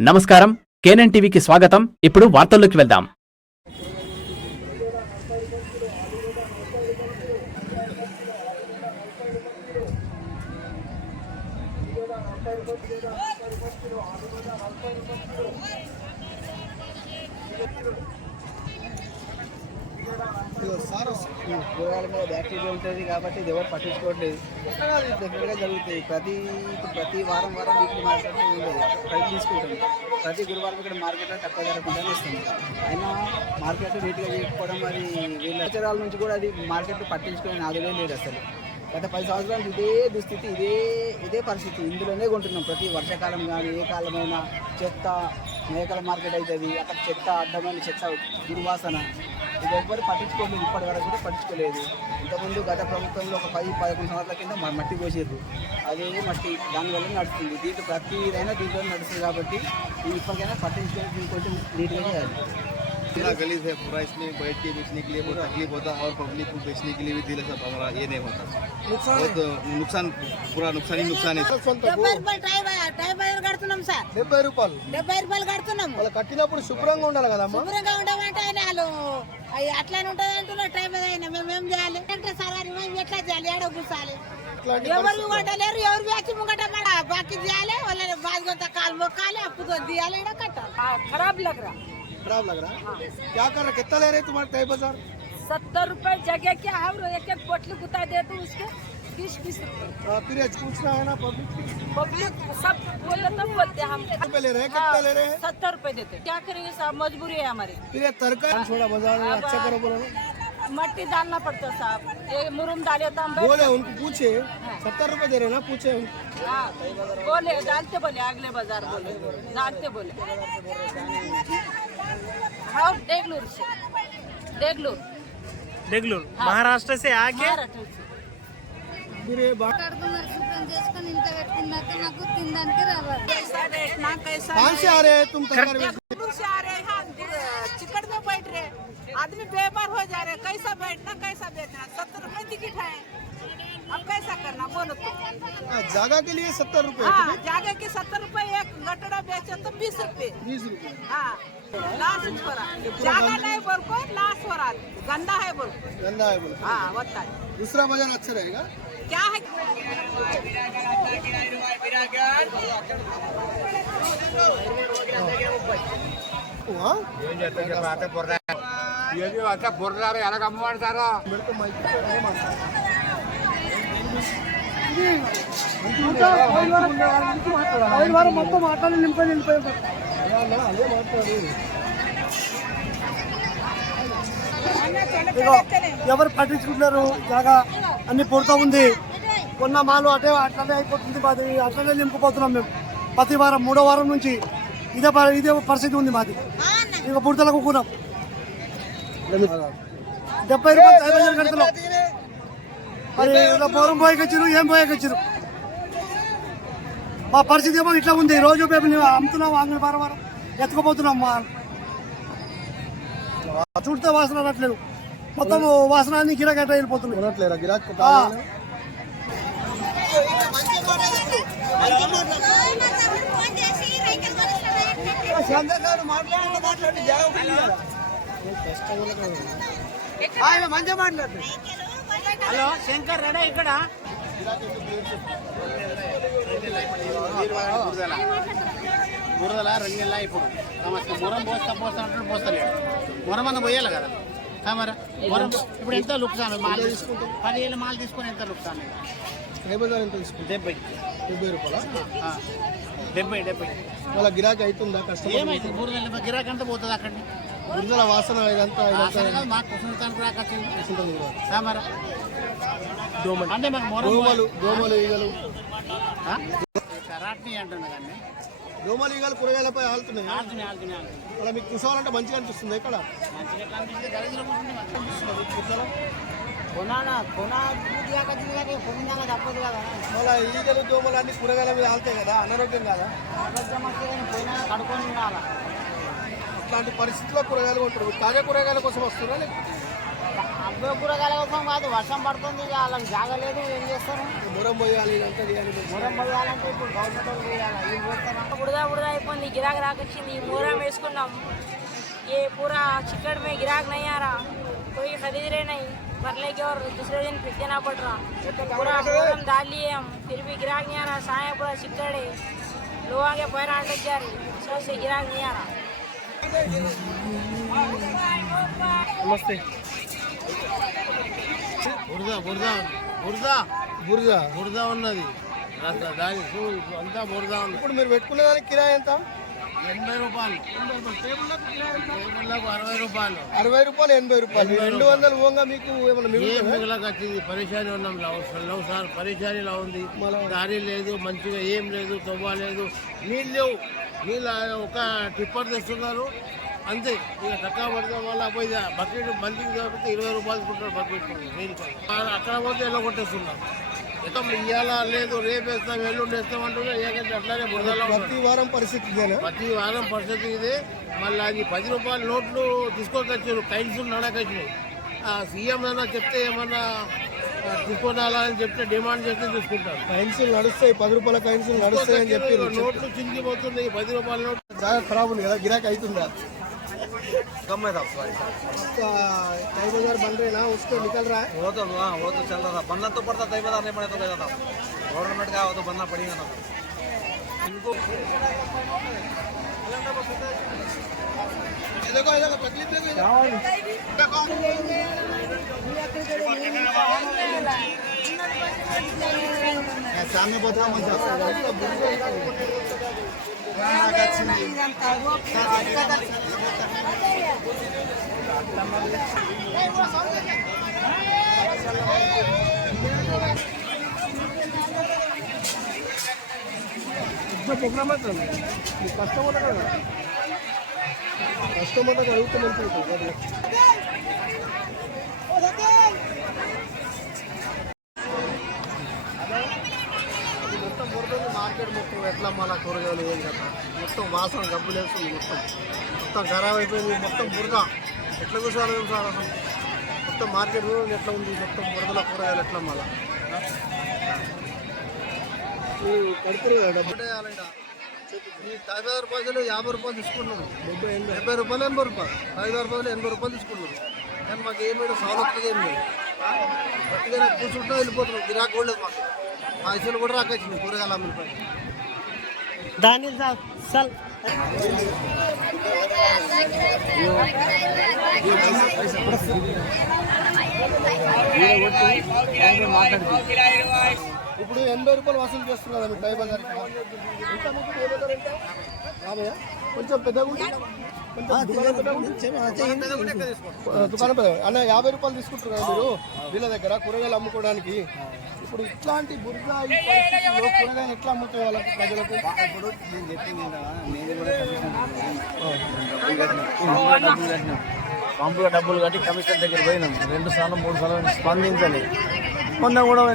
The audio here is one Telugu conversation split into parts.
నమస్కారం, కేఎన్ఎన్ టీవీకి స్వాగతం. ఇప్పుడు వార్తల్లోకి వెళ్దాం. కూరగాయల మీద బ్యాక్టీరియా ఉంటుంది కాబట్టి ఇది ఎవరు పట్టించుకోవట్లేదు. డెఫినెట్గా జరుగుతాయి. ప్రతి వారం వీక్లీ మార్కెట్ ప్రైస్ తీసుకుంటుంది. ప్రతి గురువారం ఇక్కడ మార్కెట్లో తక్కువ జరగకుండానే వస్తుంది. అయినా మార్కెట్ నీట్గా చేసుకోవడం, మరి వీళ్ళ అక్షరాల నుంచి కూడా అది మార్కెట్ పట్టించుకునే నాదులే లేదు అసలు. గత 10 సంవత్సరాలు ఇదే దుస్థితి, ఇదే పరిస్థితి. ఇందులోనే కొంటున్నాం. ప్రతి వర్షాకాలం కానీ ఏ కాలమైనా చెత్త, మేకల మార్కెట్ అవుతుంది, అక్కడ చెత్త, అడ్డమైన చెత్త, దుర్వాసన, ఇది ఎవ్వరు పట్టించుకోలేదు. ఇప్పటి వరకు కూడా పట్టించుకోలేదు. ఇంతకుముందు గత ప్రభుత్వంలో ఒక 10-11 సంవత్సరాల కింద మట్టి పోసారు. అదే మట్టి దానివల్ల నడుస్తుంది. దీంట్లో నడుస్తుంది కాబట్టి ఇది ఇప్పటికైనా పట్టించుకొని కొంచెం నీట్గా చేయాలి. इतना गलीज है पूरा, इसमें बैठ के बेचने के लिए बहुत तकलीफ होता है और पब्लिक को बेचने के लिए भी दिल सब हमारा ये नहीं होता. बहुत नुकसान, पूरा नुकसान ही नुकसान है. 70 కడుతున్నాం సార్. 70 రూపాయలు కడుతున్నాం. వాళ్ళు కట్టినప్పుడు శుభ్రంగా ఉండాలి కదా. శుభ్రంగా ఉండమంటే వాళ్ళు అట్లానే ఉంటుంది అంటున్నారు. టైం అయినా మేమేం చేయాలి అంటే సార్ మేము ఎట్లా చేయాలి? ఏడో కూర్చాలి. ఎవరు వంటలేరు, ఎవరు వ్యాచి ముంగట బాకీ చేయాలి. వాళ్ళని బాధ్యత కాలు మొక్కాలి, అప్పుతో తీయాలి, ఏడో కట్టాలి. ఖరాబ్ లగ్ रहा क्या कर रहे? कितना ले रहे तुम्हारे टाइप बाजार? 70 रुपए जगह क्या है? एक पोटली गुता दे तो उसके 20 रुपए. फिर पूछना है ना पब्लिक सब बोले तो बोलते हम रुपए ले रहे हैं. कितना ले रहे हैं? 70 रुपए देते. क्या करेंगे साहब, मजबूरी है हमारी. फिर तरकारी छोड़ा बाजार में अच्छा करो बोलो. मट्टी डालना पड़ता है साहब. ये मुरुम डाले तो हम बोले उनको पूछे 70 रुपए दे रहे ना, पूछे बोले डालते, बोले अगले बाजार बोले डालते बोले. हाँ देगलूर महाराष्ट्र से आके చేసుకొని ఇంత పెట్టుకున్నాక నాకు తినడానికి రావాలి. कहाँ से आ रहे हैं तुम? तरकारी से आ रहे हैं, चिकट में बैठ रहे, आदमी बेमार हो जा रहे. कैसा बैठना, कैसा बैठना? 70 रुपए टिकट है. अब कैसा करना बोलो तो? जगह के लिए 70 रुपए. हाँ, जागे के 70 रुपए. एक गटड़ा बेचे तो 20 रुपए. 20 रुपए. हाँ, लाश हो रहा. जागा नहीं बोल को लाश हो रहा. गंदा है बोल. गंदा है बोलो. हाँ होता है. दूसरा बाजार अच्छा रहेगा. क्या है? మొత్తం మాట్లాడి వెళ్ళిపోయారు. ఎవరు పట్టించుకుంటున్నారు? జాగా అన్ని పొడుతూ ఉంది. కొన్న మాలు అట్లనే అయిపోతుంది. అట్లనే నింపుకుపోతున్నాం మేము. ప్రతి వారం 3వ వారం నుంచి ఇదే పరిస్థితి ఉంది మాది. ఇక బుడతలకు కూనాం. 70 రూపాయలు కడుతున్నాం. మరి పూర్వం పోయేకొచ్చారు, ఏం పోయేకొచ్చారు. మా పరిస్థితి ఏమో ఇట్లా ఉంది. రోజు మేము అమ్ముతున్నాం, అంగడి వారం ఎత్తుకుపోతున్నాం. చుడితే వాసన రావట్లేదు. మొత్తం వాసన అన్ని గిరాకీ వెళ్ళిపోతున్నాయి. మంచిగా మాట్లాడు. హలో శంకర్ రెడీ ఇక్కడ బురదల రంగెల్లా ఇప్పుడు సమస్య. మురం పోస్తాడు పోస్తలేడు. మురమన్న పోయాలి కదా మరి. మురం ఇప్పుడు ఎంత లుక్సాను? మాల్ 10,000 మాల్ తీసుకొని ఎంత లుక్సాను? 70 రూపాయలు. 70 వాళ్ళ గిరాకీ అవుతుందా? కష్టం ఏమైతే బురద గిరాకీ అంతా పోతుంది. అక్కడి బురదల వాసన ఇదంతా మాకు కుసుంటానికి రాకొచ్చింది అంటే దోమలు ఈగలు కరాట్ని అంటున్నా కానీ దోమలు ఈగలు కూరగాయలపై ఆలుతున్నాయి. అలా మీకు కూర్చోవాలంటే మంచిగా అనిపిస్తుంది. ఇక్కడ మళ్ళీ ఈగలు దోమలు అన్ని కూరగాయల మీద ఆలుతాయి కదా, అనారోగ్యం కదా. అట్లాంటి పరిస్థితుల్లో కూరగాయలు కొంటారు. తాజా కూరగాయల కోసం వస్తున్నా అబ్బాయి కూరగాయల కోసం కాదు, వర్షం పడుతుంది, ఇక వాళ్ళకి జాగలేదు, ఏం చేస్తారు? మురం పోయాలి ఇదంతా చేయాలి. మూరం పోయాలంటే ఇప్పుడు గవర్నమెంట్ వాళ్ళు చేయాలి, ఏం చేస్తారా? बुढ़ा बुढ़ा అయిపోయింది గిరాక్ రాకొచ్చింది मोहरम వేసుకున్నాం ये पूरा चिकट में गिराक नहीं आ रहा कोई खरीद रहे नहीं मरने के और दूसरे दिन फिर देना पड़ रहा पूरा मोहरम डाल लिए हम फिर भी गिराक नहीं आ रहा साया पूरा चिकट है लोगों के पैर अटक जा रहे सब से गिराक नहीं आ रहा నమస్తే. బురద బురద బురద బురద బురద ఉన్నది దాని అంతా బురద ఉంది. ఇప్పుడు మీరు పెట్టుకునే దానికి కిరాయి ఎంత? 80 రూపాయలు, టేబుల్లకు 60 రూపాయలు, 60 రూపాయలు 80 రూపాయలు 200 పోగా మీకు ఏమన్నా ఏం మిగులుతుందా? మిగలక వచ్చింది. పరేషాని ఉన్నాం, లవ్ సార్ పరేషానిలా ఉంది. దారి లేదు, మంచిగా ఏం లేదు, తొవ్వ లేదు, నీళ్ళు లేవు. నీళ్ళు ఒక టిప్పర్ తెస్తున్నారు అంతే. ఇక తక్కువ పడతాం వల్ల పోయి బకెట్ మంచికి కాబట్టి 20 రూపాయలు తీసుకుంటారు బకెట్ నీళ్ళు. అక్కడ పోతే ఎలా కొట్టేస్తున్నాం. ఇక ఇవాళ లేదు, రేపు వేస్తాం, ఎల్లుండి వేస్తాం అంటున్నా. ఏకంటే అట్లానే బురదలో ప్రతి వారం పరిస్థితి ఇదేనా? ప్రతి వారం పరిస్థితి ఇదే. మళ్ళీ అది 10 రూపాయల నోట్లు తీసుకోకొచ్చారు, కైన్స్ నడకొచ్చినాయి. సీఎం అన్నా చెప్తే ఏమన్నా తీసుకోవాలని చెప్తే డిమాండ్ చేస్తే తీసుకుంటారు. కైన్సులు నడుస్తాయి, 10 రూపాయల కైన్సులు నడుస్తాయి అని చెప్పి నోట్లు చింగిపోతున్నాయి. 10 రూపాయల నోట్లు చాలా ఖరాబ్ ఉంది కదా, గిరాకీ అవుతుందా? कम है साहब टाइम बाजार बन रहे ना, उसको निकल रहा है. वो तो चल रहा था, बनना तो पड़ता, तय बाजार नहीं बने तो देता था. गवर्नमेंट का वो तो बनना पड़ेगा ना. इनको देखो तकलीफ सामने बहुत प्रोग्राम है कस्टमर अड़ते मंत्री మొత్తం బురదలు మార్కెట్ మొత్తం ఎట్లా మళ్ళీ కూరగాయలు ఏం కదా మొత్తం వాసన గబ్బులు వేస్తుంది. మొత్తం ఖరాబ్ అయిపోయింది. మొత్తం బురద ఎట్లా కూర్చోవాలి ఏం సార్ అసలు? మొత్తం మార్కెట్ ఎట్లా ఉంది, మొత్తం బురదల కూరగాయలు ఎట్లా మళ్ళీ కడుపురు డబ్బు ఈ 50 రూపాయలు 50 రూపాయలు తీసుకున్నాము. 70 రూపాయలు 80 రూపాయలు 50 రూపాయలు 80 రూపాయలు తీసుకున్నాము. కానీ మాకు ఏమైనా సౌలభ్యం ఏం లేదు. గట్టిగా కూర్చుంటా వెళ్ళిపోతున్నాం. గిరాకీ కూడా లేదు మాకు. పైసలు కూడా రాకొచ్చినాయి కూరగాయలు అమ్ములపై. దాని సార్ ఇప్పుడు 80 రూపాయలు వసూలు చేస్తున్నారు కదా టై బజార్. ఎంత మీకు టై బజార్ ఎంత? కొంచెం పెద్దగా దుకాణం పెద్ద అన్న 50 రూపాయలు తీసుకుంటారు కదా మీరు వీళ్ళ దగ్గర కూరగాయలు అమ్ముకోవడానికి. ఇప్పుడు ఇట్లాంటి బురద కూరగాయలు ఎట్లా అమ్ముతాయి వాళ్ళకి ప్రజలకు? ఇప్పుడు నేను చెప్పింది నేను కూడా పంపులో డబ్బులు కట్టి కమిషనర్ దగ్గర పోయినాం. 2 సార్లు 3 సార్లు స్పందించాలి.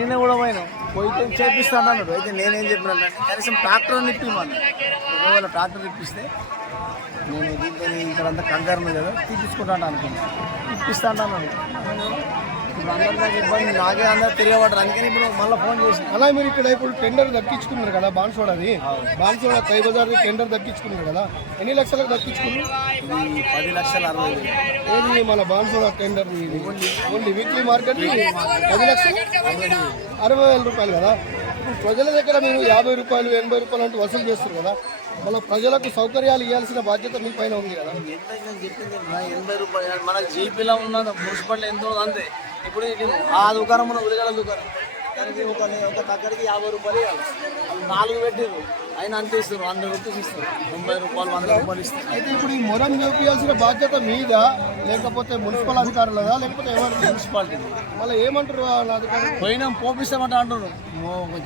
నిన్న కూడా పోయినాం. పోయితే చేపిస్తాను అన్నాడు. అయితే నేనేం చెప్పినాను, కనీసం ట్రాక్టర్ ఇప్పిమన్నా. ఒకవేళ ట్రాక్టర్ ఇప్పిస్తే నేను దీంతో ఇక్కడంతా కంగారు ఉంది కదా తీపించుకుంటాను అనుకున్నాను. ఇప్పిస్తాను అన్నాడు. ఇప్పుడు అందరికీ ఇబ్బంది, నాకే అందరూ తిరిగబడ్డారు. అందుకని ఇప్పుడు మళ్ళీ ఫోన్ చేసి అలా మీరు ఇక్కడ ఇప్పుడు టెండర్ దక్కించుకున్నారు కదా బాన్సోడాది. బాన్సోడా టై బజార్ టెండర్ దక్కించుకున్నారు కదా, ఎన్ని లక్షలకు దక్కించుకున్నారు? 10,60,000. ఏది మన Bansoda tender only weekly market 10 లక్షలు 60,000 రూపాయలు కదా. ఇప్పుడు ప్రజల దగ్గర మీరు 50 రూపాయలు 80 రూపాయలు అంటూ వసూలు చేస్తారు కదా. మళ్ళీ ప్రజలకు సౌకర్యాలు ఇవ్వాల్సిన బాధ్యత మీ పైన ఉంది కదా. చెప్పింది 80 రూపాయలు మనకు జీపీలో ఉన్నది, మున్సిపాలిటీ ఎంతో అంతే. ఇప్పుడు ఆ దుకాణం మన ఉల్లిగడ్డ దుకాణం, దానికి ఒక తగ్గడికి 50 రూపాయలు ఇవ్వాలి. 4 పెట్టారు, అయినా అంతే ఇస్తారు. 100 రూపీస్ ఇస్తారు. 90 రూపాయలు 100 రూపాయలు ఇస్తారు. అయితే ఇప్పుడు ఈ మొరం చూపించాల్సిన బాధ్యత మీద లేకపోతే మున్సిపల్ అధికారులదా లేకపోతే ఎవరు? మున్సిపాలిటీ మళ్ళీ ఏమంటారు నా అధికారులు? పోయినాం పోపిస్తామంట అంటున్నారు.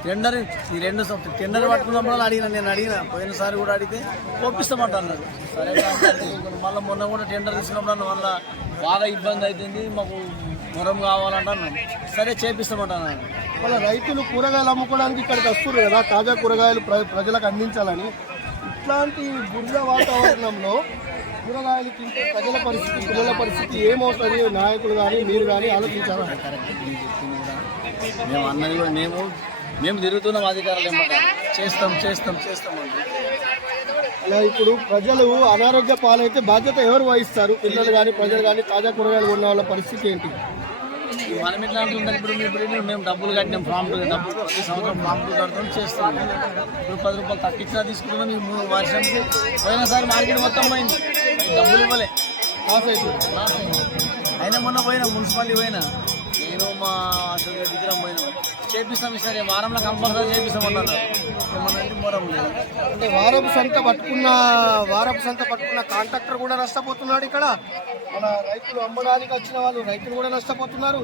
టెండర్ ఈ 2 టెండర్ పట్టుకున్నప్పుడు నేను అడిగిన పోయినసారి కూడా అడిగితే పోపిస్తామంట అన్నాడు. సరే మళ్ళీ మొన్న కూడా టెండర్ తీసుకున్నప్పుడు మళ్ళీ బాగా ఇబ్బంది అవుతుంది, మాకు మొరం కావాలంట అన్నాను. సరే చేపిస్తామంట అన్నాను. మళ్ళీ రైతులు కూరగాయలు అమ్ముకోవడానికి ఇక్కడికి వస్తున్నారు కదా, తాజా కూరగాయలు ప్రజలకు అందించాలని. ఇట్లాంటి బురద వాతావరణంలో కూరగాయలు తింటే ప్రజల పరిస్థితి, పిల్లల పరిస్థితి ఏమవుతుంది? నాయకులు కానీ మీరు కానీ ఆలోచించారా? కరెక్ట్ మీరు చెప్పింది కూడా మేము అన్నది కూడా మేము తిరుగుతున్నాం అధికారులు ఏమంటారు చేస్తాం అంటే అలా ఇప్పుడు ప్రజలు అనారోగ్య పాలైతే బాధ్యత ఎవరు వహిస్తారు? పిల్లలు కానీ ప్రజలు కానీ తాజా కూరగాయలు ఉన్న వాళ్ళ పరిస్థితి ఏంటి? మనం ఎట్లా అంటుందని ఇప్పుడు మేము డబ్బులు కట్టినాం డబ్బులు ప్రతి సంవత్సరం ఫామ్లు కడతాం చేస్తాం. ఇప్పుడు 10 రూపాయలు తగ్గించినా తీసుకుంటున్నాం. ఈ 3 వర్షంకి పోయినసారి మార్కెట్ మొత్తం పోయింది, డబ్బులు ఇవ్వలే, లాస్ అయిపోయింది. అయినా మొన్న పోయినా మున్సిపాలిటీ పోయినా నేను మా అసలు దగ్గర పోయినా చేపిస్తాం, ఈసారి వారంలో కంపల్సరీ చేపిస్తామన్నారు. ఏమన్నా మొరం లేదు. అంటే వారపు సంత పట్టుకున్న కాంట్రాక్టర్ కూడా నష్టపోతున్నాడు. ఇక్కడ మన రైతులు అమ్మడానికి వచ్చిన వాళ్ళు రైతులు కూడా నష్టపోతున్నారు.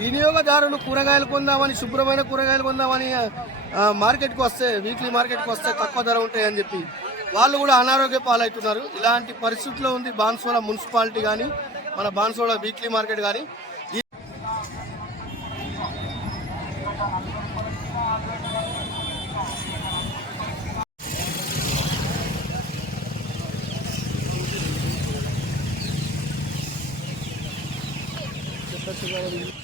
వినియోగదారులు కూరగాయలు కొందామని, శుభ్రమైన కూరగాయలు కొందామని మార్కెట్కి వస్తే, వీక్లీ మార్కెట్కి వస్తే తక్కువ ధర ఉంటాయని చెప్పి వాళ్ళు కూడా అనారోగ్య పాలవుతున్నారు. ఇలాంటి పరిస్థితుల్లో ఉంది బాన్సువాడ మున్సిపాలిటీ కానీ మన బాన్సువాడ వీక్లీ మార్కెట్ కానీ. చెప్పచ్చు